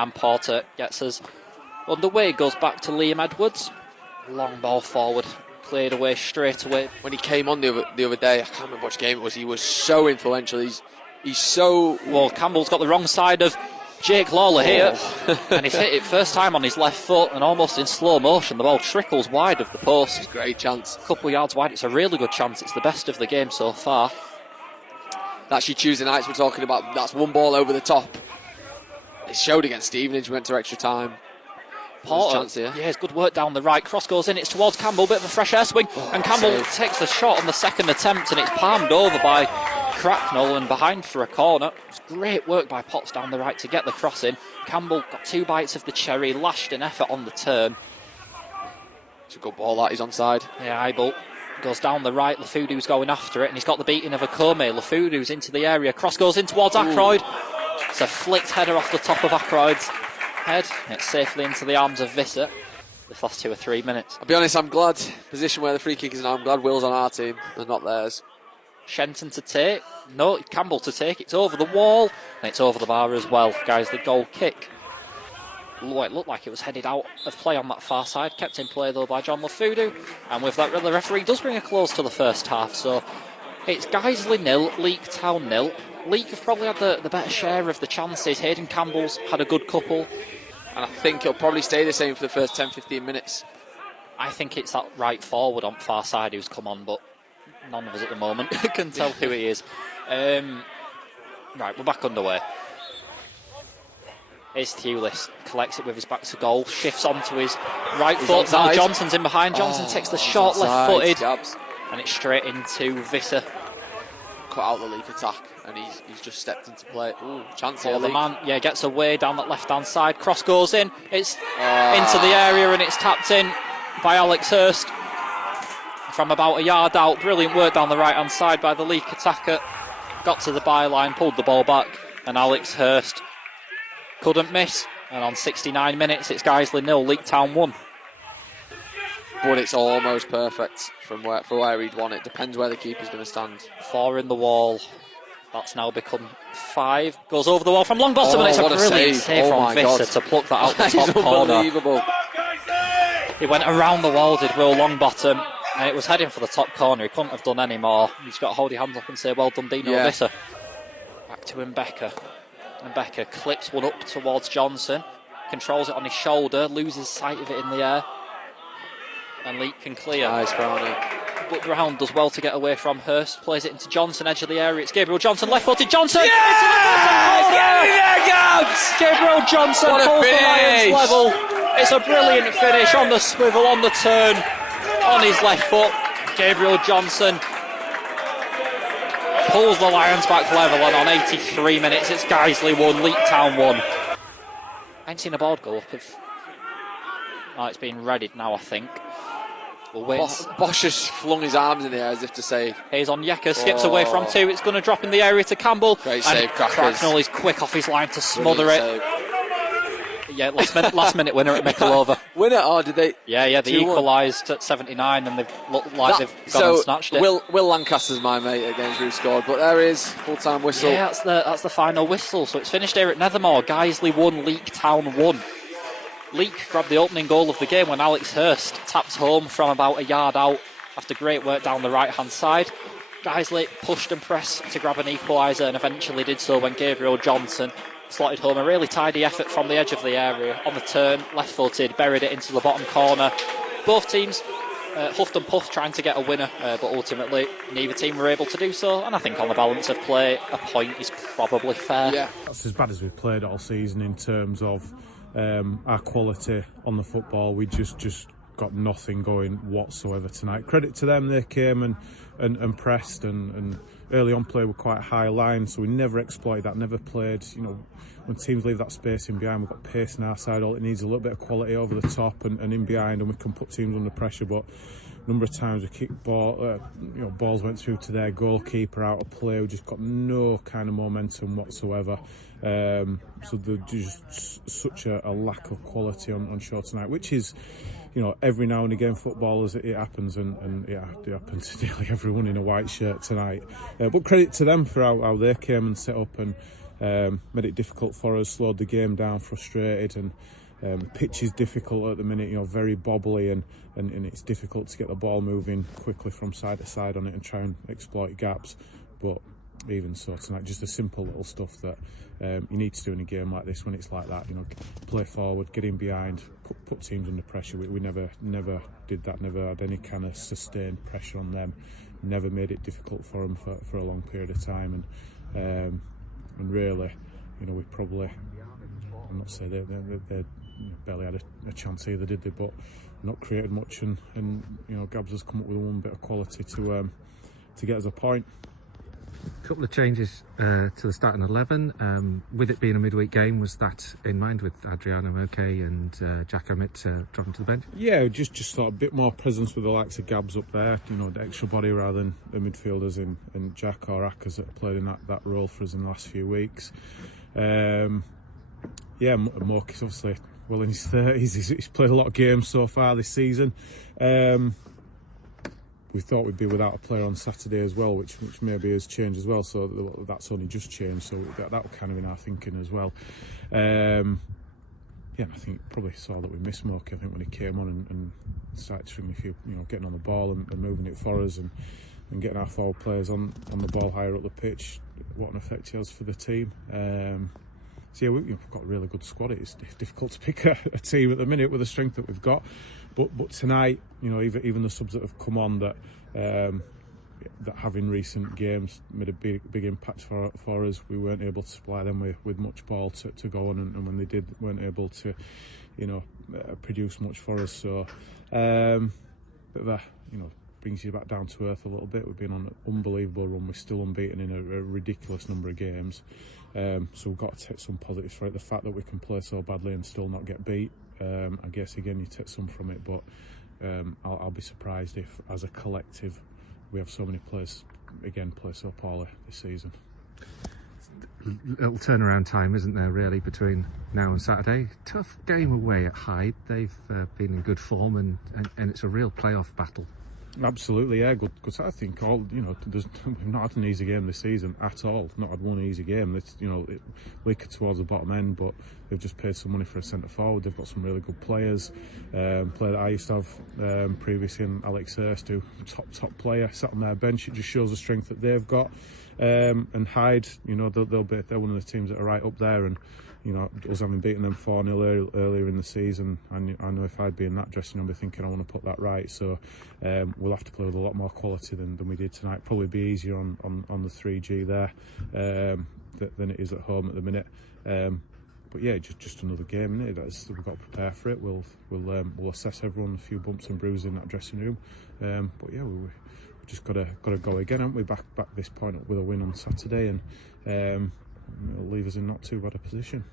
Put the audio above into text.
and Porter gets us underway. Goes back to Liam Edwards. Long ball forward, played away straight away. When he came on the other day, I can't remember which game it was, he was so influential. He's so... Well, Campbell's got the wrong side of Jake Lawler here, and he's hit it first time on his left foot, and almost in slow motion the ball trickles wide of the post. Great chance. A couple of yards wide. It's a really good chance. It's the best of the game so far. That's your Tuesday nights we're talking about. That's one ball over the top. It showed against Stevenage, went to extra time. Porter, chance here. Yeah, it's good work down the right. Cross goes in, it's towards Campbell, bit of a fresh air swing, and Campbell takes the shot on the second attempt, and it's palmed over by Cracknell and behind for a corner. It's great work by Potts down the right to get the cross in. Campbell got 2 bites of the cherry, lashed an effort on the turn. It's a good ball, that is onside. Yeah, Eyebolt goes down the right, Lafudu's going after it, and he's got the beating of Akome. Lafudu's into the area, cross goes in towards Ackroyd. It's a flicked header off the top of Ackroyd's head. It's safely into the arms of Visser this last 2 or 3 minutes. I'll be honest, I'm glad, position where the free kick is now, I'm glad Will's on our team and not theirs. Shenton to take, no, Campbell to take, it's over the wall, and it's over the bar as well. Guys, the goal kick. Well, it looked like it was headed out of play on that far side, kept in play though by John Lafudu, and with that the referee does bring a close to the first half, so it's Guiseley 0, Leek Town 0. Leek have probably had the better share of the chances. Hayden Campbell's had a good couple. And I think it'll probably stay the same for the first 10-15 minutes. I think it's that right forward on far side who's come on, but none of us at the moment can tell who he is. Right, we're back underway. Here's Thewlis, collects it with his back to goal, shifts onto his right foot. Now Johnson's in behind. Johnson takes the shot left-footed, and it's straight into Visser. Cut out the Leek attack, and he's just stepped into play. Ooh, chance here, the man, gets away down that left-hand side. Cross goes in. It's into the area, and it's tapped in by Alex Hurst from about a yard out. Brilliant work down the right-hand side by the Leek attacker. Got to the byline, pulled the ball back, and Alex Hurst couldn't miss. And on 69 minutes, it's Guiseley 0, Leek Town 1. But it's almost perfect from where he'd want it. Depends where the keeper's going to stand. 4 in the wall. That's now become 5. Goes over the wall from long bottom, and it's a brilliant save from Visser to pluck that out the top corner. Unbelievable. He went around the wall, did Will Longbottom, and it was heading for the top corner. He couldn't have done any more. He's got to hold your hands up and say, well done, Dino Visser. Back to Mbeka. Mbeka clips one up towards Johnson, controls it on his shoulder, loses sight of it in the air, and Leek can clear. Nice, Brownie. But Brown does well to get away from Hurst, plays it into Johnson, edge of the area. It's Gabriel Johnson, left-footed Johnson! Gabriel Johnson pulls the Lions level. It's a brilliant finish on the swivel, on the turn, on his left foot. Gabriel Johnson pulls the Lions back level, and on 83 minutes it's Guiseley 1, Leek Town 1. I ain't seen a board go up. It's been readied now, I think. We'll wait. Bosch has flung his arms in the air as if to say... Here's on Yeka, skips away from 2. It's going to drop in the area to Campbell. Great save, Cracknell is quick off his line to smother it. Yeah, last minute winner at Mikulova. Winner, or did they? Yeah, they equalised at 79, and they've looked like they've gone and snatched it. Will Lancaster's my mate against who scored, but there is full-time whistle. Yeah, that's the final whistle. So it's finished here at Nethermoor. Guiseley 1, Leek Town 1. Leek grabbed the opening goal of the game when Alex Hurst tapped home from about a yard out after great work down the right-hand side. Guiseley pushed and pressed to grab an equaliser, and eventually did so when Gabriel Johnson slotted home a really tidy effort from the edge of the area. On the turn, left-footed, buried it into the bottom corner. Both teams huffed and puffed trying to get a winner, but ultimately neither team were able to do so, and I think on the balance of play, a point is probably fair. Yeah. That's as bad as we've played all season in terms of our quality on the football. We just got nothing going whatsoever tonight. Credit to them, they came and pressed and early on play were quite a high line, so we never exploited that, never played, when teams leave that space in behind, we've got pace on our side. All it needs is a little bit of quality over the top and in behind, and we can put teams under pressure. But a number of times we kicked balls went through to their goalkeeper out of play. We just got no kind of momentum whatsoever. So there's just such a lack of quality on show tonight, which is, every now and again footballers it happens, and it happens to nearly everyone in a white shirt tonight. But credit to them for how they came and set up and made it difficult for us, slowed the game down, frustrated, and the pitch is difficult at the minute, very bobbly, and it's difficult to get the ball moving quickly from side to side on it and try and exploit gaps. But even so tonight, just the simple little stuff that you need to do in a game like this when it's like that, play forward, get in behind, put teams under pressure. We never did that, never had any kind of sustained pressure on them, never made it difficult for them for a long period of time, and really, we probably, I'm not saying they barely had a chance either, did they? But not created much, and Gabs has come up with one bit of quality to get us a point. A couple of changes to the starting 11. With it being a midweek game, was that in mind with Adriano Moke and Jack Emmett dropping to the bench? Yeah, just thought a bit more presence with the likes of Gabs up there, the extra body rather than the midfielders in Jack or Ackers that played in that role for us in the last few weeks. Moke is obviously well in his 30s. He's played a lot of games so far this season. We thought we'd be without a player on Saturday as well, which maybe has changed as well. So that's only just changed. So that was kind of in our thinking as well. I think probably saw that we missed Moke. I think when he came on and started stringing a few, getting on the ball and moving it for us and getting our forward players on the ball higher up the pitch. What an effect he has for the team. We've got a really good squad. It's difficult to pick a team at the minute with the strength that we've got. But tonight, even the subs that have come on that have in recent games made a big impact for us. We weren't able to supply them with much ball to go on, and when they did, weren't able to, produce much for us. So, bit of a, brings you back down to earth a little bit. We've been on an unbelievable run. We're still unbeaten in a ridiculous number of games. So we've got to take some positives for it. The fact that we can play so badly and still not get beat, I guess again you take some from it, but I'll be surprised if as a collective we have so many players again play so poorly this season. Little turnaround time, isn't there, really, between now and Saturday? Tough game away at Hyde. They've been in good form, and it's a real playoff battle. Absolutely, yeah. Good. I think we've not had an easy game this season at all. Not had one easy game. It's Leek towards the bottom end, but they've just paid some money for a centre forward. They've got some really good players. Player that I used to have previously, in Alex Hurst, who top player, sat on their bench. It just shows the strength that they've got. And Hyde, they're one of the teams that are right up there, and us having beaten them 4-0 earlier in the season, I know if I'd be in that dressing room, I'd be thinking I want to put that right. So we'll have to play with a lot more quality than we did tonight. Probably be easier on the 3G there than it is at home at the minute. But yeah, just another game, isn't it? We've got to prepare for it. We'll assess everyone, a few bumps and bruises in that dressing room. But yeah, we just got to go again, haven't we? Back this point with a win on Saturday, and it'll leave us in not too bad a position.